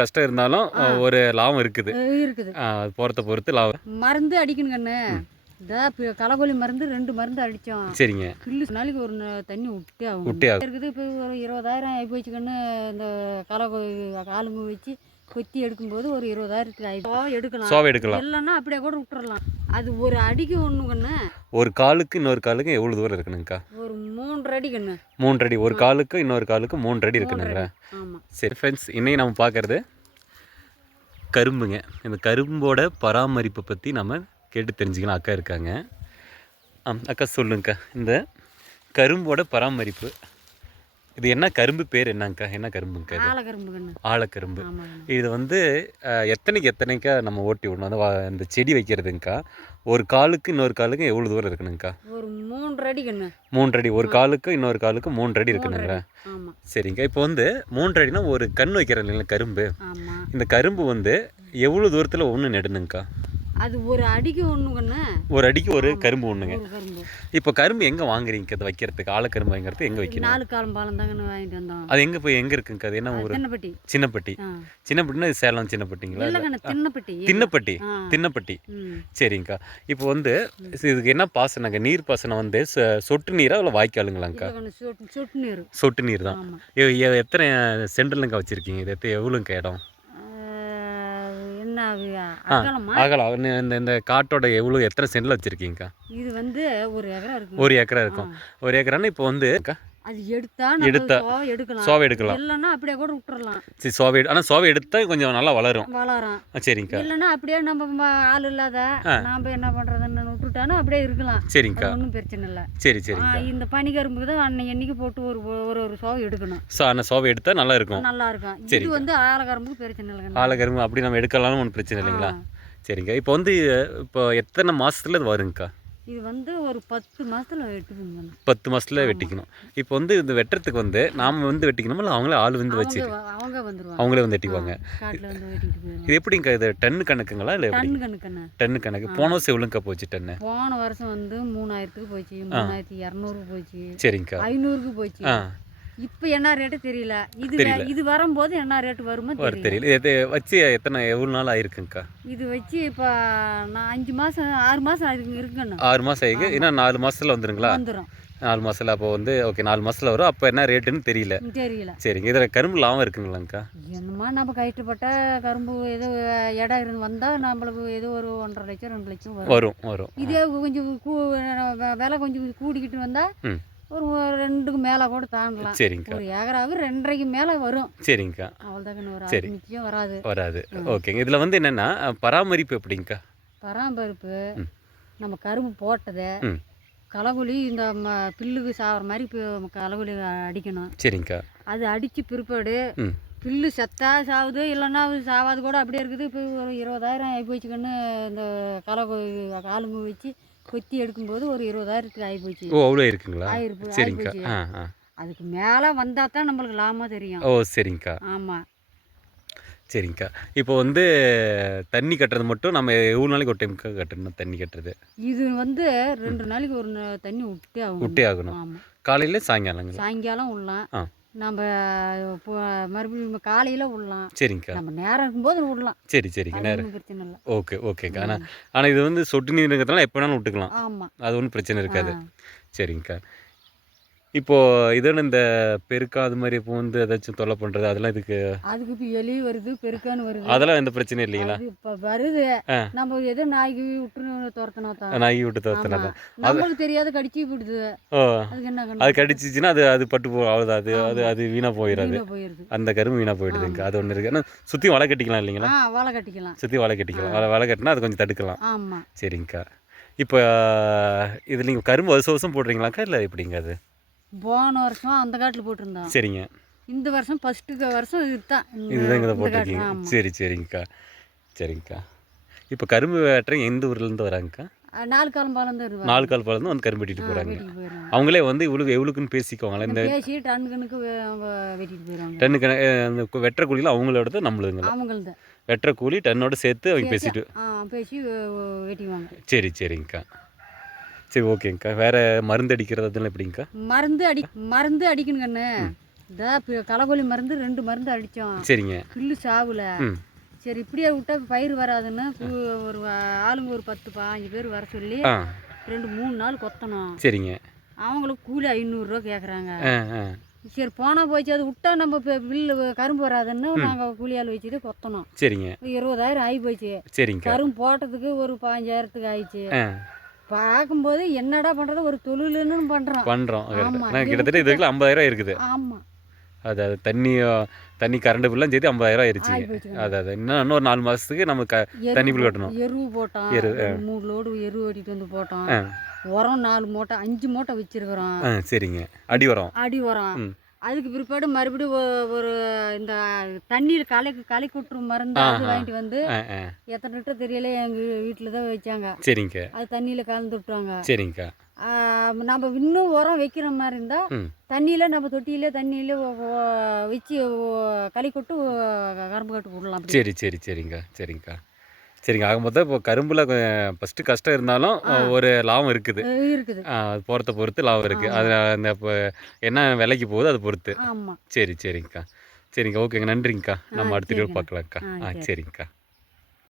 கஷ்டம் இருந்தாலும் ஒரு லாபம் இருக்குது. இருக்குது. போகிறத பொறுத்து லாபம். மருந்து அடிக்கணும் கண்ணு. களைக்கொல்லி மருந்து 2 மருந்து அடித்தோம். சரிங்க. புல்லு நாளைக்கு ஒரு தண்ணி விட்டே ஆகும். இருக்குது. இப்போ ஒரு 20,000 ஆகி போச்சு கண்ணு. இந்த ஆளுங்க வச்சு கொத்தி எடுக்கும்போது ஒரு 20,000க்கு ஆகிடும். சோவை எடுக்கலாம். இல்லைன்னா அப்படியே கூட விட்டுறலாம். அது ஒரு அடிக்கு ஒன்று கண்ணு. ஒரு காலுக்கு இன்னொரு காலுக்கு எவ்வளோ தூரம் இருக்கணுங்கக்கா? ஒரு 3 அடி கண்ணு. 3 அடி. ஒரு காலுக்கு இன்னொரு காலுக்கு 3 அடி இருக்கணுங்க. ஆமாம். சரி ஃப்ரெண்ட்ஸ், இன்னைக்கு நம்ம பார்க்குறது கரும்புங்க. இந்த கரும்போட பராமரிப்பை பற்றி நம்ம கேட்டு தெரிஞ்சுக்கலாம். அக்கா இருக்காங்க. அக்கா சொல்லுங்கக்கா, இந்த கரும்போட பராமரிப்பு இது என்ன கரும்பு பேர் என்னங்கக்கா? என்ன கரும்புங்கக்கா? ஆலக்கரும்பு. இது வந்து எத்தனைக்கா நம்ம ஓட்டி விடணும்? அந்த செடி வைக்கிறதுங்கக்கா ஒரு காலுக்கு இன்னொரு காலுக்கு எவ்வளோ தூரம் இருக்கணுங்கக்கா? ஒரு 3 அடி கண்ணு. 3 அடி. ஒரு காலுக்கு இன்னொரு காலுக்கு 3 அடி இருக்கணுங்க. சரிங்க. இப்போ வந்து 3 அடினா ஒரு கண் வைக்கிறோம் இல்லைங்களா கரும்பு. இந்த கரும்பு வந்து எவ்வளோ தூரத்தில் ஒன்று நடணுங்கக்கா? அது ஒரு அடிக்கு ஒன்று கண்ணு. ஒரு அடிக்கு ஒரு கரும்பு ஒன்றுங்க. இப்போ கரும்பு எங்கே வாங்குறீங்க அதை வைக்கிறதுக்கு? ஆலக்கரும்பு வாங்கிறது எங்கே வைக்கணும்? 4 காலம் பாலம் தாங்க வாங்கிட்டு வந்தோம். அது எங்கே போய் எங்கே இருக்குங்க? அது என்ன ஊர்? சின்னப்பட்டி. சின்னப்பட்டினா இது சேலம் சின்னப்பட்டிங்களா? தின்னப்பட்டி. சரிங்கக்கா. இப்போ வந்து இதுக்கு என்ன பாசனங்க? நீர் பாசனம் வந்து சொட்டு நீரா இல்லை வாய்க்காலுங்களாங்க்கா? சொட்டு நீர் தான். எத்தனை சென்டர்லங்க வச்சுருக்கீங்க? இது எவ்வளோங்க இடம்? அகலம் இந்த காட்டோட எத்தனை சென்டில் வச்சுருக்கீங்கக்கா? இது வந்து 1 ஏக்கரா இருக்கும். 1 ஏக்கரா இருக்கும். 1 ஏக்கரானா இப்போ வந்து அது எடுத்தா சோவை எடுக்கலாம். இல்லைன்னா அப்படியே கூட விட்டுறலாம். சரி, சோவை ஆனால் சோவை எடுத்தால் கொஞ்சம் நல்லா வளரும். சரிங்கக்கா. இல்லைன்னா அப்படியே நம்ம ஆள் இல்லாத நாம் என்ன பண்ணுறதுன்னு விட்டுட்டாலும் அப்படியே இருக்கலாம். சரிங்கக்கா. ஒன்றும் பிரச்சனை இல்லை. சரி. இந்த பனிக்கரும்புக்கு தான் என்னைக்கு போட்டு ஒரு சோவை எடுக்கணும். ஆனால் சோவை எடுத்தால் நல்லா இருக்கும். இது வந்து ஆலக்கரும்புக்கு பிரச்சனை இல்லை. ஆலக்கரும்பு அப்படி நம்ம எடுக்கலாம்னு ஒன்றும் பிரச்சனை இல்லைங்களா? சரிங்க. இப்போ வந்து எத்தனை மாதத்துல அது வருங்கக்கா? இது வந்து ஒரு 10 மாதத்தில் வெட்டிக்கணும். 10 மாதத்தில் வெட்டிக்கணும். இப்போ வந்து இந்த வெட்டுறதுக்கு வந்து நாம் வந்து வெட்டிக்கணுமா இல்லை அவங்களே ஆள் வந்து வச்சு அவங்களே வந்து வெட்டிக்குவாங்க? இது எப்படிங்க? இது டன்னு கணக்குங்களா இல்லை? டன்னு கணக்கு. போன வருஷம் எவ்வளோங்கக்கா போச்சு டன்னு? போன வருஷம் வந்து 3000க்கு போச்சு, 3200 போச்சு. சரிங்கக்கா. 500க்கு போச்சு. இப்போ என்ன ரேட்டு தெரியல. இது வரும்போது என்ன ரேட்டு வருமோ தெரியல. இது வச்சு எவ்வளோ நாள் ஆயிருக்குங்கக்கா? இது வச்சு இப்போ நான் 5 மாதம் 6 மாதம் இருக்குங்க. 6 மாதம் ஆகி இன்னும் 4 மாதத்தில் வந்துருங்களா? 4 மாதத்தில். அப்போ வந்து ஓகே 4 மாதத்தில் வரும். அப்போ என்ன ரேட்டுன்னு தெரியல. சரிங்க. இதில் கரும்பு லாபம் இருக்குங்களாங்க்கா? என்னமா நம்ம கஷ்டப்பட்ட கரும்பு ஏதோ இடம் இருந்து வந்தால் நம்மளுக்கு ஏதோ ஒரு 1.5 லட்சம் 2 லட்சம் வரும். இதே கொஞ்சம் விலை கொஞ்சம் கூடிக்கிட்டு வந்தால் ஒரு 2க்கு மேலே கூட தாண்டலாம். சரிங்க. ஒரு ஏக்கராவுக்கு 2.5க்கு மேலே வரும். சரிங்கக்கா. அவ்வளோதாங்க. ஒரு 6 நிச்சயம் வராது. ஓகேங்க. இதில் வந்து என்னென்னா பராமரிப்பு எப்படிங்கக்கா? பராமரிப்பு நம்ம கரும்பு போட்டதை களைக்கொல்லி இந்த பில்லுக்கு சாகிற மாதிரி களைக்கொல்லி அடிக்கணும். சரிங்கக்கா. அது அடித்து பிற்பாடு பில்லு செத்தா சாகுது, இல்லைன்னா சாவாது கூட அப்படியே இருக்குது. இப்போ ஒரு 20,000 ஆகி போச்சுக்கன்னு இந்த ஆளுங்க வச்சு கொத்தி எடுக்கும்போது ஒரு 20,000க்கு ஆகி போச்சு. அவ்வளோ இருக்குங்களா? சரிங்கக்கா. அதுக்கு மேலே வந்தால் தான் நம்மளுக்கு லாபமாக தெரியும். சரிங்கக்கா. ஆமாம். சரிங்கக்கா. இப்போ வந்து தண்ணி கட்டுறது மட்டும் நம்ம எவ்வளோ நாளைக்கு ஒரு டைமுக்கா கட்டணும் தண்ணி கட்டுறது? இது வந்து 2 நாளைக்கு ஒரு தண்ணி விட்டே ஆகணும். ஆமாம். காலையில் சாயங்காலம் விடலாம். நம்ம மறுபடியும் காலையில் விடலாம். சரிங்கக்கா. நம்ம நேரம் இருக்கும்போது விடலாம். சரிங்க. நேரம் பிரச்சனை இல்லை. ஓகேக்கா. ஆனால் இது வந்து சொட்டு நீருங்கிறதுனால எப்போ வேணாலும் விட்டுக்கலாம். ஆமாம். அது ஒன்றும் பிரச்சனை இருக்காது. சரிங்கக்கா. இப்போது இதோட இந்த பெருக்கா அது மாதிரி இப்போ வந்து ஏதாச்சும் தொல்லை பண்ணுறது அதெல்லாம் அதுக்கு இப்போ எலி வருது, பெருக்கான்னு வருது, அதெல்லாம் எந்த பிரச்சனையும் இல்லைங்களா? இப்போ வருது. நம்ம எதோ நாய்க்கு விட்டு துரத்தினா தான் நம்மளுக்கு தெரியாத கடிச்சு விடுது. அதுக்கு என்ன அது கடிச்சிச்சுன்னா அது பட்டு அவ்வளோதான். அது வீணாக போயிடாது. அந்த கரும்பு வீணாக போயிடுதுங்க. அது ஒன்று இருக்குது. ஆனால் சுற்றி வலை கட்டிக்கலாம் இல்லைங்களா? வலை கட்டிக்கலாம். சுற்றி வலை கட்டிக்கலாம். வலை கட்டினா அது கொஞ்சம் தடுக்கலாம். ஆமாம். சரிங்கக்கா. இப்போ இதில் நீங்கள் கரும்பு வருஷம் போடுறீங்களாக்கா இல்லை எப்படிங்க? அது போன வருஷம் அந்த காட்டில் போட்டிருந்தோம். சரிங்க. இந்த வருஷம் ஃபஸ்ட்டு வருஷம் இதுதான் இதை போட்டிருக்கீங்க. சரிங்கக்கா. இப்போ கரும்பு வெட்டுறீங்க எந்த ஊர்லேருந்து வராங்கக்கா? 4 கால் பாலம் வந்து கரும்பு வெட்டிட்டு போகிறாங்க. அவங்களே வந்து எவ்வளோக்குன்னு பேசிக்குவாங்களா? இந்த டன் கணக்கு வெட்டிட்டு போயிடுவாங்க. டன் கணக்கு அந்த வெட்டுற கூலியில் அவங்களோட நம்மளுங்க வெட்டுற கூலி டன்னோட சேர்த்து அவங்க பேசி வெட்டிடுவாங்க. சரிங்கக்கா. சரி ஓகேங்கக்கா. வேறு மருந்து அடிக்கிறது அதெல்லாம் எப்படிங்கக்கா? மருந்து அடிக்கணும் கண்ணு. களைக்கொல்லி மருந்து 2 மருந்து அடித்தோம். சரிங்க. புல்லு சாவுல. ம். சரி இப்படியே விட்டா பயிர் வராதுன்னு ஒரு ஆளுங்க ஒரு 10-15 பேர் வர சொல்லி 2-3 நாள் கொத்தணும். சரிங்க. அவங்களுக்கு கூலி 500 கேட்குறாங்க. ஆ. சரி போனால் போச்சு, அது விட்டா நம்ம இப்போ பில்லு கரும்பு வராதுன்னு நாங்கள் கூலியால் வச்சுட்டு கொத்தணும். சரிங்க. 20,000 ஆகி போச்சு. சரிங்க. கரும்பு போட்டதுக்கு ஒரு 15,000த்துக்கு ஆயிடுச்சு. பார்க்கும்போது என்னடா பண்ணுறது, ஒரு தொழிலுன்னு பண்ணுறோம். ஆமாம், கிட்டத்தட்ட இதுக்குள்ள 50,000 இருக்குது. ஆமாம், அதாவது தண்ணி கரண்ட் பில்லாம் சேர்த்து 50,000 ஆயிடுச்சு. அதாவது இன்னும் ஒரு 4 மாதத்துக்கு நம்ம தண்ணி பில் கட்டணும். எருவு போட்டோம். 3 லோடு எருவு ஓட்டிட்டு வந்து போட்டோம். உரம் 4 மூட்டை 5 மூட்டை வச்சிருக்கிறோம். சரிங்க. அடி உரம். அதுக்கு பிற்பாடு மறுபடியும் ஒரு இந்த தண்ணீர் களை கொட்டுற மருந்து அது வாங்கிட்டு வந்து எத்தனை லிட்டர் தெரியல, எங்கள் வீட்டில் தான் வச்சாங்க. சரிங்க. அது தண்ணியில் கலந்து விட்டுறாங்க. சரிங்க. நம்ம இன்னும் உரம் வைக்கிற மாதிரி இருந்தால் தண்ணியில் நம்ம தொட்டியிலே தண்ணியில் வச்சு களை கொட்டு கரும்பு கட்டு விடலாம். சரிங்க. ஆக மொத்தம் இப்போ கரும்பில் ஃபஸ்ட்டு கஷ்டம் இருந்தாலும் ஒரு லாபம் இருக்குது. போகிறத பொறுத்து லாபம் இருக்குது. அது அந்த இப்போ என்ன விலைக்கு போகுது அதை பொறுத்து. ஆமாம். சரிங்கக்கா. ஓகேங்க, நன்றிங்கக்கா. நம்ம அடுத்த வீடியோ பார்க்கலாம்க்கா. சரிங்கக்கா.